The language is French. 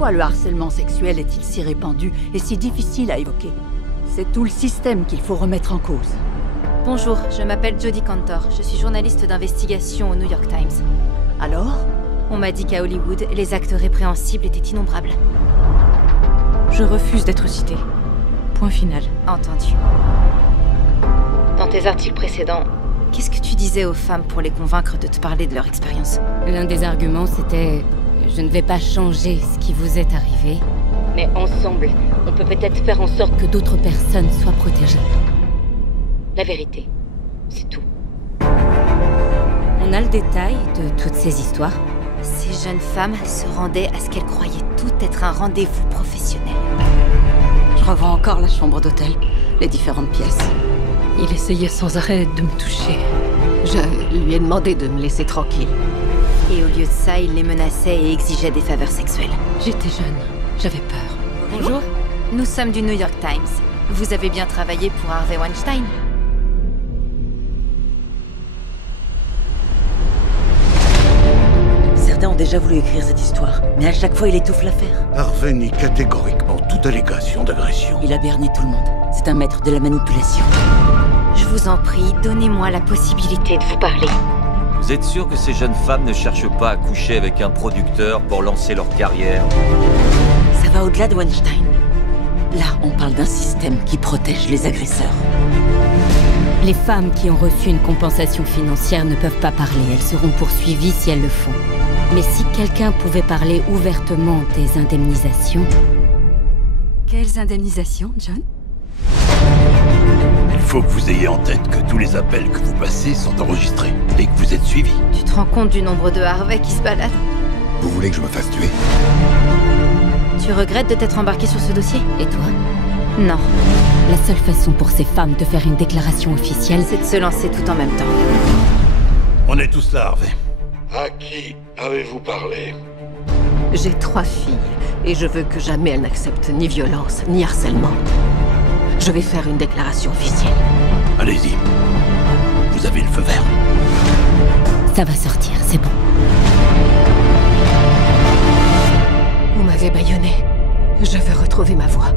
Pourquoi le harcèlement sexuel est-il si répandu et si difficile à évoquer? C'est tout le système qu'il faut remettre en cause. Bonjour, je m'appelle Jodie Cantor. Je suis journaliste d'investigation au New York Times. Alors? On m'a dit qu'à Hollywood, les actes répréhensibles étaient innombrables. Je refuse d'être citée. Point final. Entendu. Dans tes articles précédents, qu'est-ce que tu disais aux femmes pour les convaincre de te parler de leur expérience? L'un des arguments, c'était « Je ne vais pas changer ce qui vous est arrivé, mais ensemble, on peut peut-être faire en sorte que d'autres personnes soient protégées. » La vérité, c'est tout. On a le détail de toutes ces histoires. Ces jeunes femmes se rendaient à ce qu'elles croyaient tout être un rendez-vous professionnel. Je revois encore la chambre d'hôtel, les différentes pièces. Il essayait sans arrêt de me toucher. Je lui ai demandé de me laisser tranquille. Et au lieu de ça, il les menaçait et exigeait des faveurs sexuelles. J'étais jeune, j'avais peur. Bonjour. Nous sommes du New York Times. Vous avez bien travaillé pour Harvey Weinstein? Certains ont déjà voulu écrire cette histoire, mais à chaque fois il étouffe l'affaire. Harvey nie catégoriquement toute allégation d'agression. Il a berné tout le monde. C'est un maître de la manipulation. Je vous en prie, donnez-moi la possibilité de vous parler. Vous êtes sûr que ces jeunes femmes ne cherchent pas à coucher avec un producteur pour lancer leur carrière? Ça va au-delà de Weinstein. Là, on parle d'un système qui protège les agresseurs. Les femmes qui ont reçu une compensation financière ne peuvent pas parler. Elles seront poursuivies si elles le font. Mais si quelqu'un pouvait parler ouvertement des indemnisations... Quelles indemnisations, John? Il faut que vous ayez en tête que tous les appels que vous passez sont enregistrés et que vous êtes suivis. Tu te rends compte du nombre de Harvey qui se baladent? Vous voulez que je me fasse tuer? Tu regrettes de t'être embarqué sur ce dossier? Et toi? Non. La seule façon pour ces femmes de faire une déclaration officielle, C'est de se lancer tout en même temps. On est tous là, Harvey. À qui avez-vous parlé? J'ai 3 filles et je veux que jamais elles n'acceptent ni violence, ni harcèlement. Je vais faire une déclaration officielle. Allez-y. Vous avez le feu vert. ça va sortir, c'est bon. Vous m'avez bâillonné. Je veux retrouver ma voix.